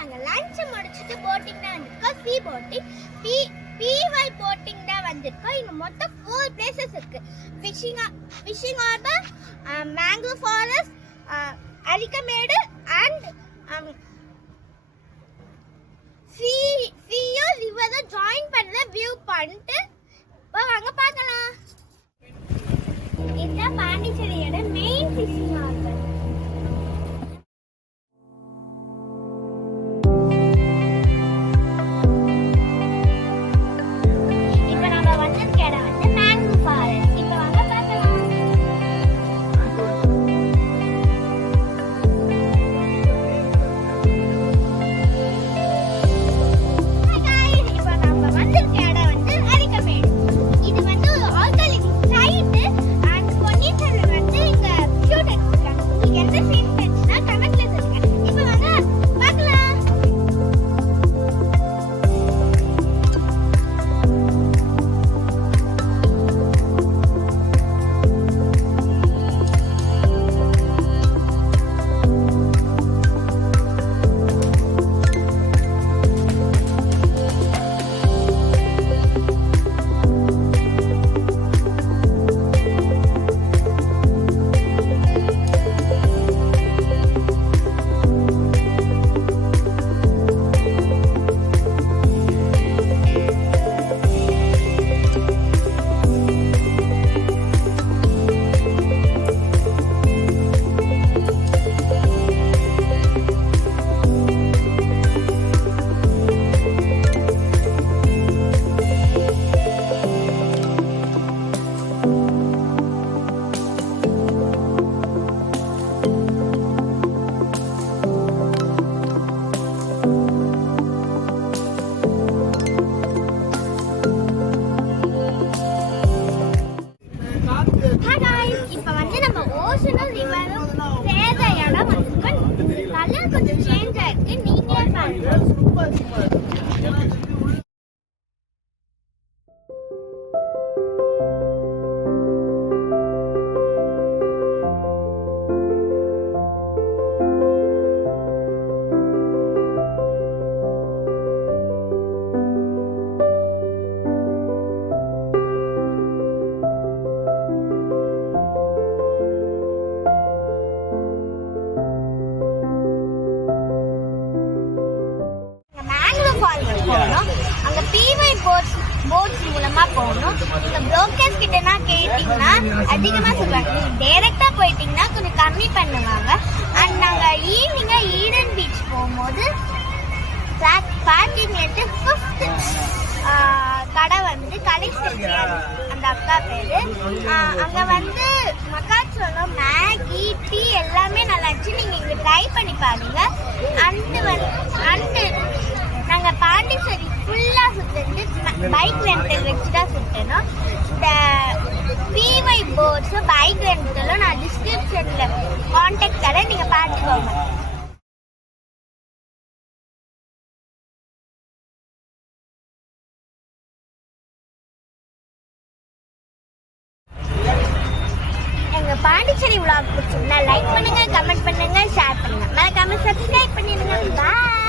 நாங்கள் லஞ்ச் முடிச்சுட்டு போட்டிங் தான் வந்திருக்கோம். சி போட்டிங், பிஒய் போட்டிங் தான் வந்திருக்கோம். இங்கே மொத்தம் 4 பிளேசஸ் இருக்கு. Fishing harbour, mango forest, Arikamedu and சியோ ரிவரை ஜாயின் பண்ண வியூ பண்ணிட்டு வாங்க பார்க்கலாம். இதுதான் பாண்டிச்சேரியோட மெயின் ஃபிஷிங் ஹார்பர். கொஞ்சம் சேஞ்ச் ஆயிருக்கு. நீங்களே பாருங்க. அங்க பிஒய் போட்ஸ் மூலமா போகணும். இந்த புரோக்கர்ஸ் கிட்டனா கேட்டீங்கன்னா அதிகமா சொல்லுவாங்க. டைரக்டா போயிட்டீங்கன்னா கொஞ்சம் கம்மி பண்ணுவாங்க. அண்ட் நாங்க ஈவினிங்கா ஈடன் பீச் போகும்போது பார்க்கிங் எடுத்து 5th கடை வந்து கலெக்ஷன் அந்த அக்கா பேரு. அங்க வந்து மக்காச்சோளம், மேகி, டீ எல்லாமே நல்லா இருந்துச்சு. நீங்க இங்க ட்ரை பண்ணி பாருங்க. அண்டு நாங்கள் பாண்டிச்சேரி ஃபுல்லாக சுற்றுறது பைக் ரெண்டல் வச்சு தான் சுற்றணும். இந்த பிஒய் போட்ஸும் பைக் ரெண்டலும் நான் டிஸ்கிரிப்ஷனில் கான்டாக்ட் தரேன், நீங்கள் பார்த்துக்கோங்க. எங்கள் பாண்டிச்சேரி விளாக் பிடிச்சிருந்தா லைக் பண்ணுங்கள், கமெண்ட் பண்ணுங்கள், ஷேர் பண்ணுங்கள். மறக்காம சப்ஸ்கிரைப் பண்ணிடுங்க. பாய்.